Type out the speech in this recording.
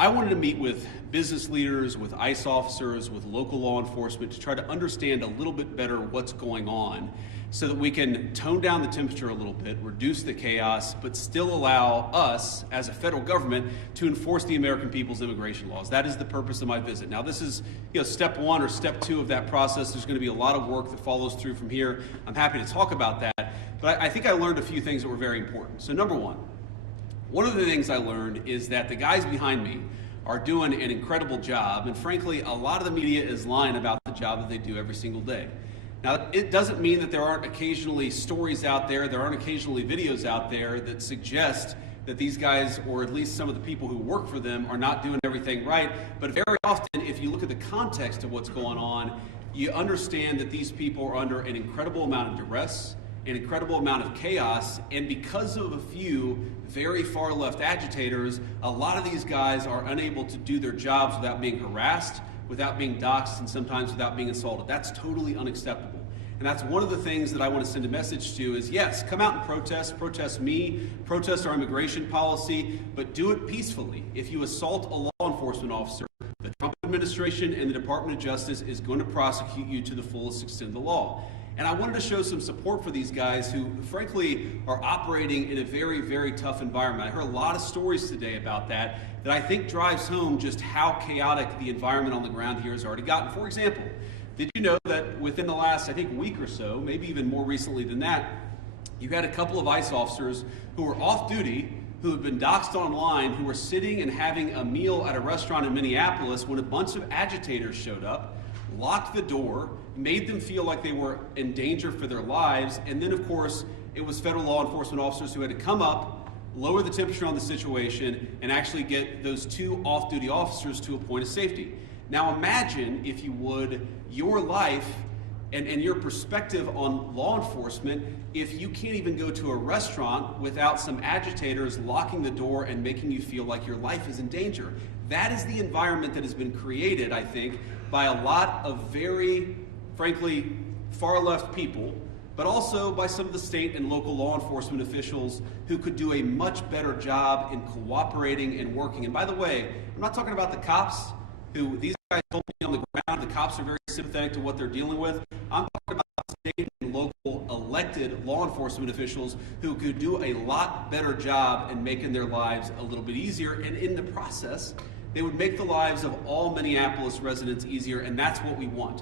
I wanted to meet with business leaders, with ICE officers, with local law enforcement to try to understand a little bit better what's going on so that we can tone down the temperature a little bit, reduce the chaos, but still allow us as a federal government to enforce the American people's immigration laws. That is the purpose of my visit. Now this is step one or step two of that process. There's going to be a lot of work that follows through from here. I'm happy to talk about that, but I think I learned a few things that were very important. So number one of the things I learned is that the guys behind me are doing an incredible job, and frankly, a lot of the media is lying about the job that they do every single day. Now, it doesn't mean that there aren't occasionally stories out there, there aren't occasionally videos out there that suggest that these guys, or at least some of the people who work for them, are not doing everything right. But very often, if you look at the context of what's going on, you understand that these people are under an incredible amount of duress, an incredible amount of chaos, and because of a few very far left agitators, a lot of these guys are unable to do their jobs without being harassed, without being doxxed, and sometimes without being assaulted. That's totally unacceptable. And that's one of the things that I want to send a message to is, yes, come out and protest me, protest our immigration policy, but do it peacefully. If you assault a law enforcement officer, the Trump administration and the Department of Justice is going to prosecute you to the fullest extent of the law. And I wanted to show some support for these guys who, frankly, are operating in a very, very tough environment. I heard a lot of stories today about that I think drives home just how chaotic the environment on the ground here has already gotten. For example, did you know that within the last, I think, week or so, maybe even more recently than that, you had a couple of ICE officers who were off duty, who had been doxxed online, who were sitting and having a meal at a restaurant in Minneapolis when a bunch of agitators showed up, locked the door, made them feel like they were in danger for their lives, and then, of course, it was federal law enforcement officers who had to come up, lower the temperature on the situation, and actually get those two off-duty officers to a point of safety. Now imagine, if you would, your life and your perspective on law enforcement if you can't even go to a restaurant without some agitators locking the door and making you feel like your life is in danger. That is the environment that has been created, I think, by a lot of very, frankly, far-left people, but also by some of the state and local law enforcement officials who could do a much better job in cooperating and working. And by the way, I'm not talking about the cops, who these guys told me on the ground, the cops are very sympathetic to what they're dealing with. I'm talking about state and local elected law enforcement officials who could do a lot better job in making their lives a little bit easier, and in the process, they would make the lives of all Minneapolis residents easier, and that's what we want.